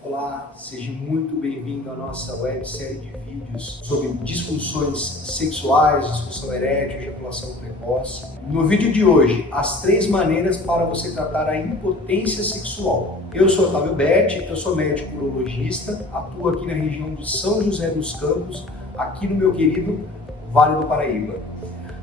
Olá, seja muito bem-vindo à nossa websérie de vídeos sobre disfunções sexuais, disfunção erétil, ejaculação precoce. No vídeo de hoje, as 3 maneiras para você tratar a impotência sexual. Eu sou Otávio Betti, eu sou médico urologista, atuo aqui na região de São José dos Campos, aqui no meu querido Vale do Paraíba.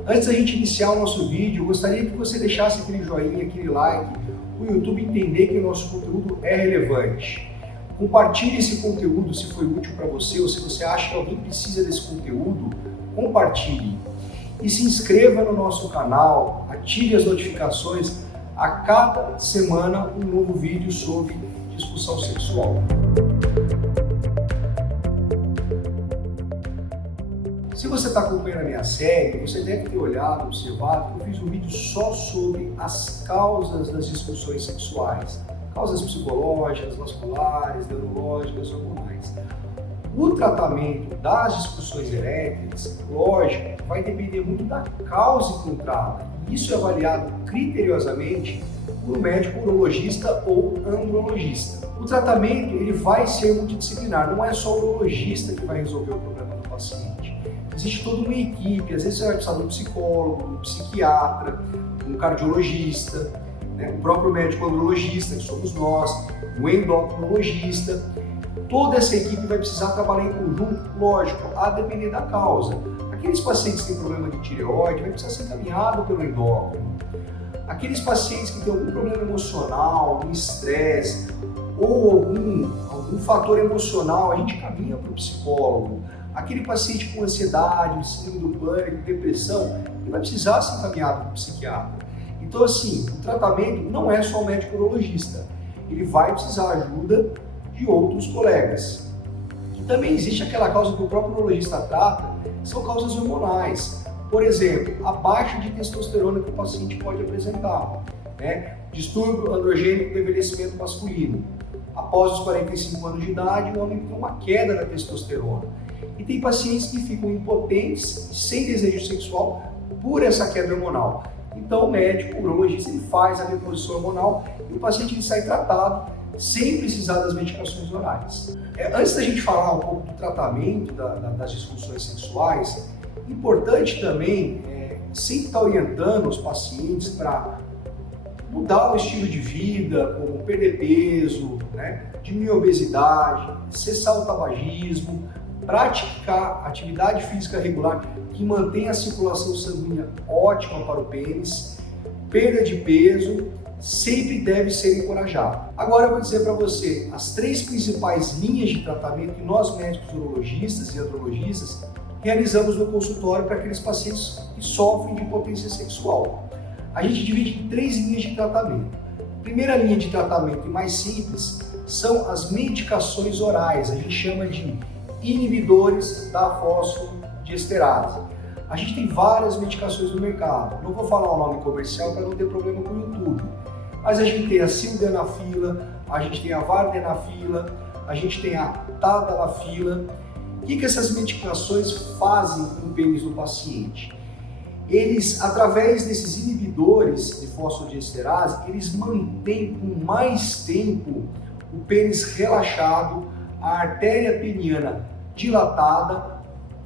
Antes da gente iniciar o nosso vídeo, eu gostaria que você deixasse aquele joinha, aquele like, o YouTube entender que o nosso conteúdo é relevante. Compartilhe esse conteúdo se foi útil para você ou se você acha que alguém precisa desse conteúdo, compartilhe. E se inscreva no nosso canal, ative as notificações, a cada semana um novo vídeo sobre disfunção sexual. Se você está acompanhando a minha série, você deve ter olhado, observado que eu fiz um vídeo só sobre as causas das disfunções sexuais. Causas psicológicas, vasculares, neurológicas, hormonais. O tratamento das disfunções eréteis, lógico, vai depender muito da causa encontrada. Isso é avaliado criteriosamente por um médico urologista ou andrologista. O tratamento ele vai ser multidisciplinar, não é só o urologista que vai resolver o problema do paciente. Existe toda uma equipe, às vezes você vai precisar de um psicólogo, um psiquiatra, um cardiologista, o próprio médico andrologista, que somos nós, o endocrinologista. Toda essa equipe vai precisar trabalhar em conjunto, lógico, a depender da causa. Aqueles pacientes que têm problema de tireoide vai precisar ser encaminhado pelo endócrino. Aqueles pacientes que têm algum problema emocional, um estresse ou algum fator emocional, a gente caminha para o psicólogo. Aquele paciente com ansiedade, síndrome do pânico, depressão, ele vai precisar ser encaminhado para o psiquiatra. Então, assim, o tratamento não é só o médico urologista, ele vai precisar ajuda de outros colegas. E também existe aquela causa que o próprio urologista trata, que são causas hormonais. Por exemplo, a baixa de testosterona que o paciente pode apresentar, distúrbio androgênico do envelhecimento masculino. Após os 45 anos de idade, o homem tem uma queda da testosterona. E tem pacientes que ficam impotentes, sem desejo sexual, por essa queda hormonal. Então o médico, o urologista, ele faz a reposição hormonal e o paciente ele sai tratado sem precisar das medicações orais. Antes da gente falar um pouco do tratamento das disfunções sexuais, importante também sempre estar orientando os pacientes para mudar o estilo de vida, como perder peso, diminuir a obesidade, cessar o tabagismo, praticar atividade física regular que mantém a circulação sanguínea ótima para o pênis, perda de peso, sempre deve ser encorajado. Agora eu vou dizer para você as 3 principais linhas de tratamento que nós médicos urologistas e andrologistas realizamos no consultório para aqueles pacientes que sofrem de impotência sexual. A gente divide em 3 linhas de tratamento. A primeira linha de tratamento e mais simples são as medicações orais, a gente chama de inibidores da fosfodiesterase. A gente tem várias medicações no mercado, não vou falar o nome comercial para não ter problema com o YouTube, mas a gente tem a sildenafila, a gente tem a vardenafila, a gente tem a tadalafila. O que essas medicações fazem no pênis do paciente? Eles, através desses inibidores de fosfodiesterase, eles mantêm por mais tempo o pênis relaxado, a artéria peniana dilatada,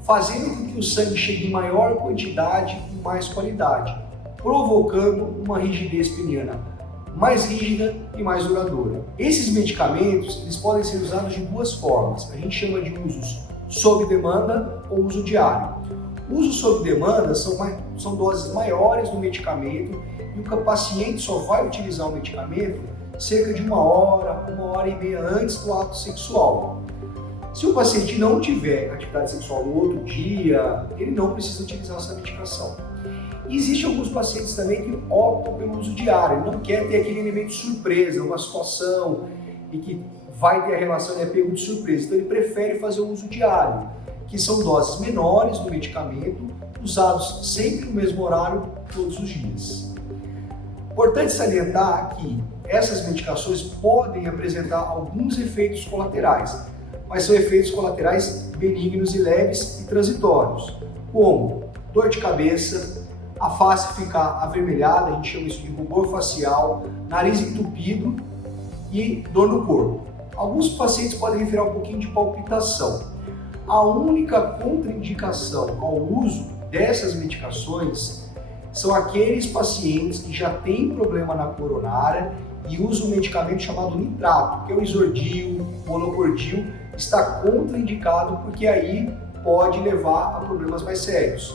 fazendo com que o sangue chegue em maior quantidade e mais qualidade, provocando uma rigidez peniana mais rígida e mais duradoura. Esses medicamentos eles podem ser usados de 2 formas. A gente chama de usos sob demanda ou uso diário. O uso sob demanda são doses maiores do medicamento e o paciente só vai utilizar o medicamento cerca de 1 hora e meia antes do ato sexual. Se o paciente não tiver atividade sexual no outro dia, ele não precisa utilizar essa medicação. E existem alguns pacientes também que optam pelo uso diário, ele não quer ter aquele elemento de surpresa, uma situação e que vai ter a relação de pego de surpresa, então ele prefere fazer o uso diário, que são doses menores do medicamento, usados sempre no mesmo horário, todos os dias. Importante salientar que essas medicações podem apresentar alguns efeitos colaterais, mas são efeitos colaterais benignos e leves e transitórios, como dor de cabeça, a face ficar avermelhada, a gente chama isso de rubor facial, nariz entupido e dor no corpo. Alguns pacientes podem referir um pouquinho de palpitação. A única contraindicação ao uso dessas medicações são aqueles pacientes que já têm problema na coronária e usam um medicamento chamado nitrato, que é o Isordil, o Monocordil, está contraindicado porque aí pode levar a problemas mais sérios.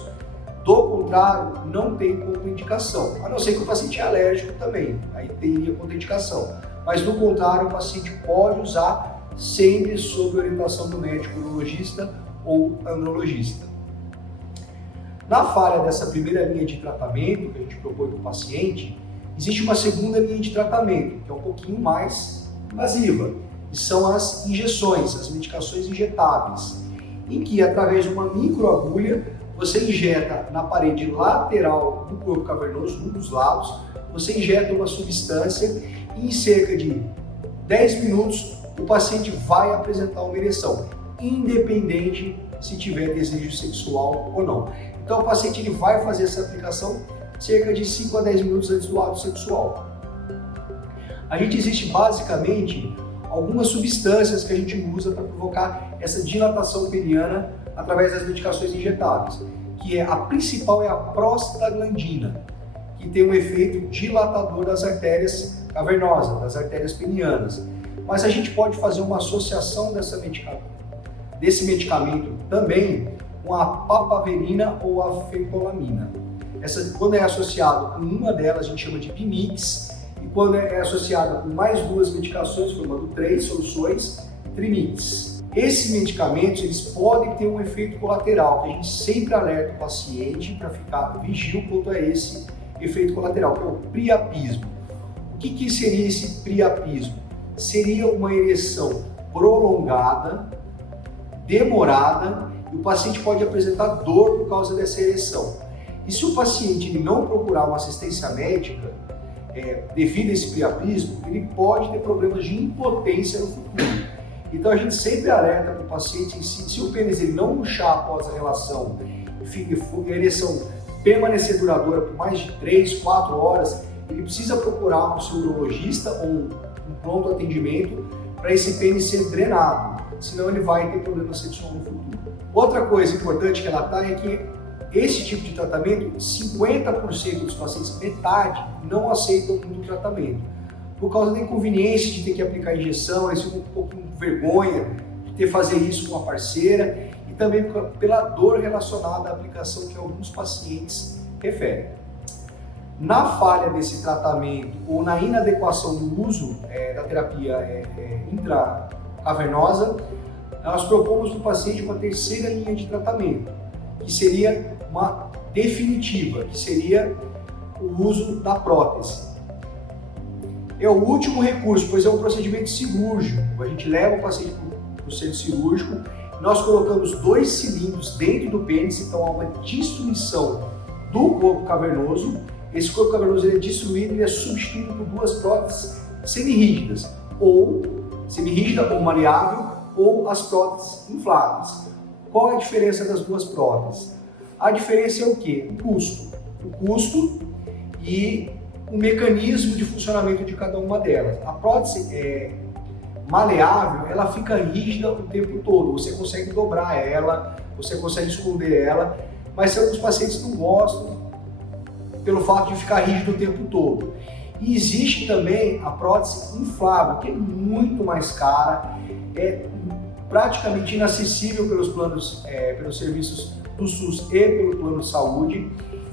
Do contrário, não tem contraindicação, a não ser que o paciente é alérgico também, aí teria contraindicação. Mas do contrário, o paciente pode usar sempre sob orientação do médico urologista ou andrologista. Na falha dessa primeira linha de tratamento que a gente propõe para o paciente, existe uma segunda linha de tratamento, que é um pouquinho mais invasiva, que são as injeções, as medicações injetáveis, em que através de uma microagulha você injeta na parede lateral do corpo cavernoso, um dos lados, você injeta uma substância e em cerca de 10 minutos o paciente vai apresentar uma ereção, independente se tiver desejo sexual ou não. Então o paciente ele vai fazer essa aplicação cerca de 5 a 10 minutos antes do ato sexual. A gente existe basicamente algumas substâncias que a gente usa para provocar essa dilatação peniana através das medicações injetáveis, que a principal é a prostaglandina, que tem um efeito dilatador das artérias cavernosas, das artérias penianas. Mas a gente pode fazer uma associação desse medicamento também com a papaverina ou a fentolamina. Quando é associado com uma delas, a gente chama de PMIX, e quando é associado com mais duas medicações, formando 3 soluções, TRIMIX. Esses medicamentos eles podem ter um efeito colateral, que a gente sempre alerta o paciente para ficar vigil quanto a esse efeito colateral, que é o priapismo. O que seria esse priapismo? Seria uma ereção prolongada, demorada, e o paciente pode apresentar dor por causa dessa ereção. E se o paciente ele não procurar uma assistência médica, devido a esse priapismo, ele pode ter problemas de impotência no futuro. Então a gente sempre alerta para o paciente, se o pênis ele não murchar após a relação, e a ereção permanecer duradoura por mais de 3, 4 horas, ele precisa procurar um seu urologista ou um pronto atendimento para esse pênis ser drenado, senão ele vai ter problema sexual no futuro. Outra coisa importante que ela é que esse tipo de tratamento, 50% dos pacientes, metade, não aceitam muito o tratamento. Por causa da inconveniência de ter que aplicar a injeção, eles ficam um pouco com vergonha de ter que fazer isso com a parceira e também pela dor relacionada à aplicação que alguns pacientes referem. Na falha desse tratamento ou na inadequação do uso da terapia intracavernosa, nós propomos para o paciente uma terceira linha de tratamento, que seria uma definitiva, que seria o uso da prótese. É o último recurso, pois é um procedimento cirúrgico. A gente leva o paciente para o centro cirúrgico, nós colocamos 2 cilindros dentro do pênis, então há uma destruição do corpo cavernoso. Esse corpo cavernoso ele é destruído e é substituído por 2 próteses semirrígidas, ou semirrígida ou maleável, ou as próteses infláveis. Qual é a diferença das 2 próteses? A diferença é o quê? O custo. O custo e o mecanismo de funcionamento de cada uma delas. A prótese maleável, ela fica rígida o tempo todo. Você consegue dobrar ela, você consegue esconder ela, mas alguns pacientes não gostam pelo fato de ficar rígido o tempo todo. E existe também a prótese inflável, que é muito mais cara, é praticamente inacessível pelos serviços do SUS e pelo plano de saúde,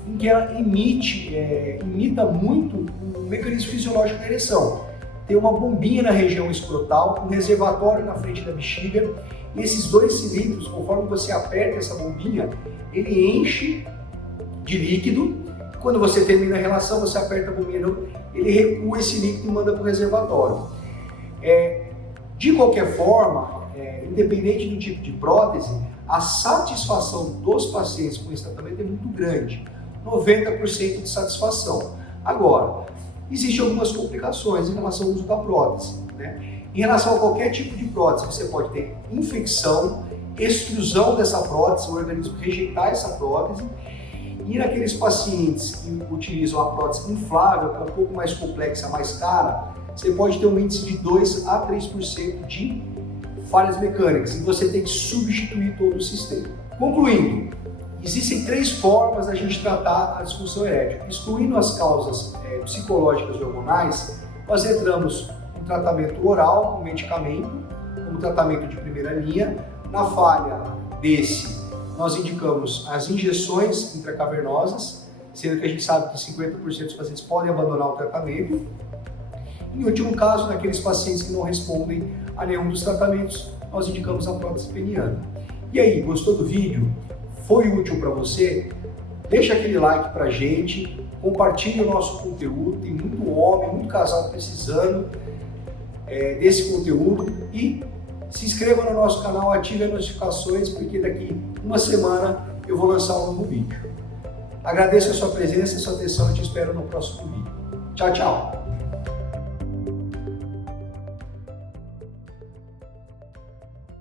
em que ela imita muito o mecanismo fisiológico da ereção. Tem uma bombinha na região escrotal, um reservatório na frente da bexiga, e esses 2 cilindros, conforme você aperta essa bombinha, ele enche de líquido. Quando você termina a relação, você aperta a bombinha, ele recua esse líquido e manda para o reservatório. De qualquer forma, independente do tipo de prótese, a satisfação dos pacientes com esse tratamento é muito grande, 90% de satisfação. Agora, existem algumas complicações em relação ao uso da prótese, né? Em relação a qualquer tipo de prótese, você pode ter infecção, extrusão dessa prótese, o organismo rejeitar essa prótese. E naqueles pacientes que utilizam a prótese inflável, que é um pouco mais complexa, mais cara, você pode ter um índice de 2 a 3% de falhas mecânicas e você tem que substituir todo o sistema. Concluindo, existem 3 formas da gente tratar a disfunção erétil. Excluindo as causas psicológicas e hormonais, nós entramos no tratamento oral com medicamento, como tratamento de primeira linha. Na falha desse, nós indicamos as injeções intracavernosas, sendo que a gente sabe que 50% dos pacientes podem abandonar o tratamento. Em último caso, naqueles pacientes que não respondem a nenhum dos tratamentos, nós indicamos a prótese peniana. E aí, gostou do vídeo? Foi útil para você? Deixa aquele like pra gente, compartilhe o nosso conteúdo, tem muito homem, muito casal precisando desse conteúdo e se inscreva no nosso canal, ative as notificações, porque daqui uma semana eu vou lançar um novo vídeo. Agradeço a sua presença, a sua atenção e te espero no próximo vídeo. Tchau, tchau!